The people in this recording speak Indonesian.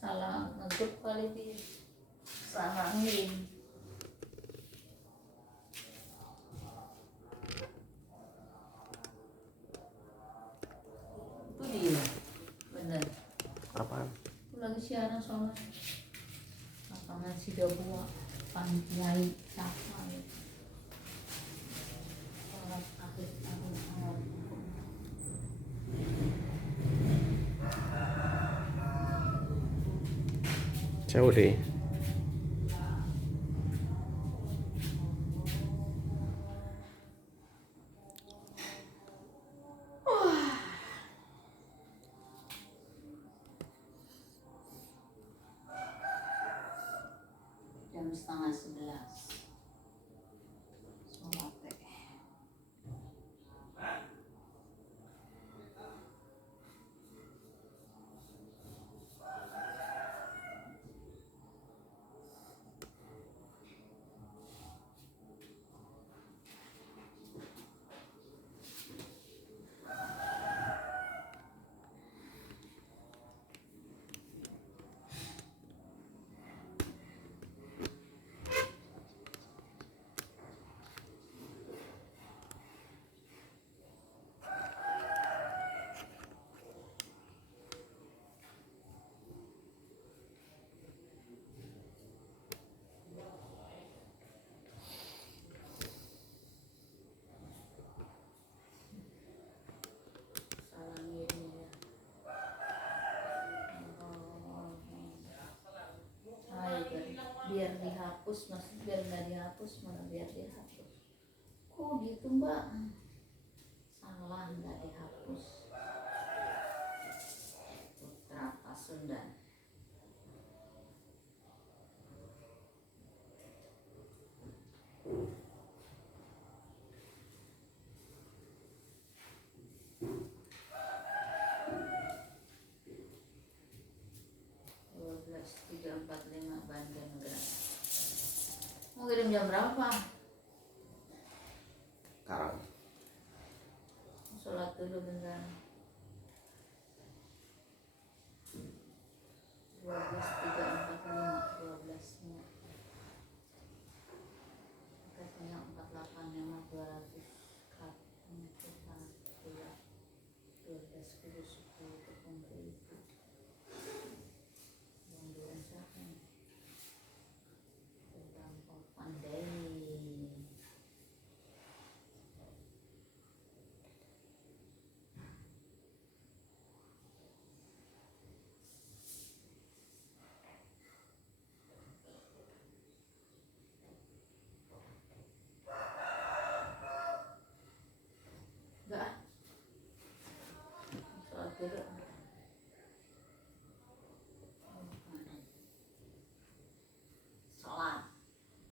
salah ngegrup kali dia, salah ngirim. Itu dia bener Apaan? aku lagi siaran soalnya lapangan Sidabua Panjai siapa gitu sholat akhir tahun awal COD. jam 10:30 sholat teh. Salah ngirim ya. Biar dihapus, maksud biar nggak dihapus, mana biar dihapus. Kok gitu mbak? Salah nggak dihapus. Putra Pasundan. Tiga empat lima Banjarnegara. Mau kirim jam berapa? Sekarang. Sholat dulu bentar.